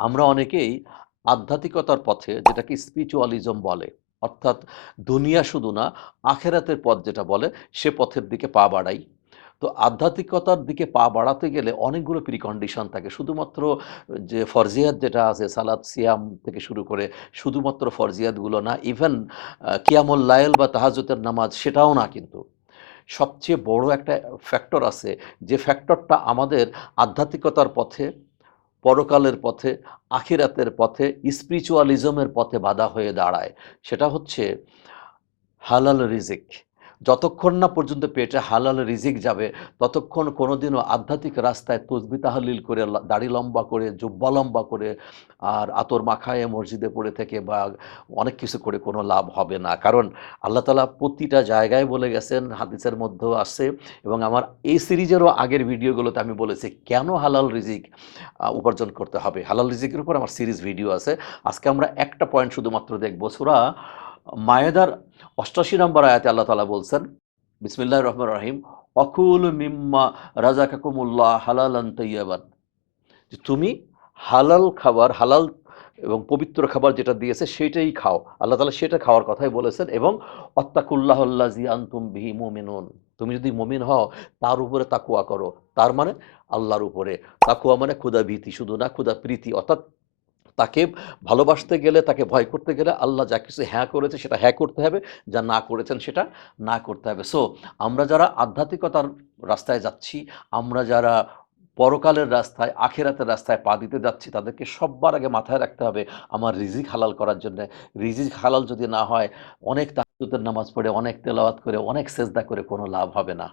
আমরা অনেকেই আধ্যাত্মিকতার পথে যেটাকে স্পিরিচুয়ালিজম বলে, অর্থাৎ দুনিয়া শুধু না, আখেরাতের পথ যেটা বলে, সে পথের দিকে পা বাড়াই। তো আধ্যাত্মিকতার দিকে পা বাড়াতে গেলে অনেকগুলো প্রিকন্ডিশন থাকে। শুধুমাত্র যে ফরজিয়াত যেটা আছে সালাদ সিয়াম থেকে শুরু করে শুধুমাত্র ফরজিয়াতগুলো না ইভেন কিয়ামুল লায়েল বা তাহাজতের নামাজ সেটাও না কিন্তু। সবচেয়ে বড় একটা ফ্যাক্টর আছে যে ফ্যাক্টরটা আমাদের আধ্যাত্মিকতার পথে পরকালের পথে আখিরাতের পথে স্পিরিচুয়ালিজমের পথে বাধা হয়ে দাঁড়ায়। সেটা হচ্ছে হালাল রিজিক। যতক্ষণ না পর্যন্ত পেটে হালাল রিজিক যাবে, ততক্ষণ কোনোদিনও আধ্যাত্মিক রাস্তায় তসবি তাহলিল করে দাড়ি লম্বা করে, জুব্বা লম্বা করে, আর আতর মাখায়ে মসজিদে পড়ে থেকে বা অনেক কিছু করে কোনো লাভ হবে না। কারণ আল্লাহ তালা প্রতিটা জায়গায় বলে গেছেন, হাদিসের মধ্যেও আসছে এবং আমার এই সিরিজেরও আগের ভিডিওগুলোতে আমি বলেছি কেন হালাল রিজিক উপার্জন করতে হবে। হালাল রিজিকের উপর আমার সিরিজ ভিডিও আছে। আজকে আমরা একটা পয়েন্ট শুধুমাত্র দেখব। সুরা মায়েদার অষ্টাশি নম্বর আয়াতে আল্লাহ তালা বলছেন বিসমিল্লাহ রহমান রহিম অকুল মিম্মা রাজা কাকুমুল্লাহ হালালান তৈয়াবান যে তুমি হালাল খাবার, হালাল এবং পবিত্র খাবার যেটা দিয়েছে সেটাই খাও। আল্লাহ তালা সেটা খাওয়ার কথাই বলেছেন এবং অত্তাকুল্লাহ জি আন্তুম বিহি মুমিনুন। তুমি যদি মুমিন হও, তার উপরে তাকুয়া করো। তার মানে আল্লাহর উপরে। তাকুয়া মানে ক্ষুদা ভীতি শুধু না ক্ষুদা প্রীতি। অর্থাৎ তাকে ভালোবাসতে গেলে, তাকে ভয় করতে গেলে আল্লাহ যা কিছু হ্যাঁ করেছে সেটা হ্যাঁ করতে হবে, যা না করেছেন সেটা না করতে হবে। সো আমরা যারা আধ্যাত্মিকতার রাস্তায় যাচ্ছি, আমরা যারা পরকালের রাস্তায়, আখেরাতের রাস্তায় পা দিতে যাচ্ছি, তাদেরকে সব্বার আগে মাথায় রাখতে হবে আমার রিজিক হালাল করার জন্য। রিজিক হালাল যদি না হয়, অনেক তাহাজুদের নামাজ পড়ে, অনেক তেলাওয়াত করে, অনেক সেজদা করে কোনো লাভ হবে না।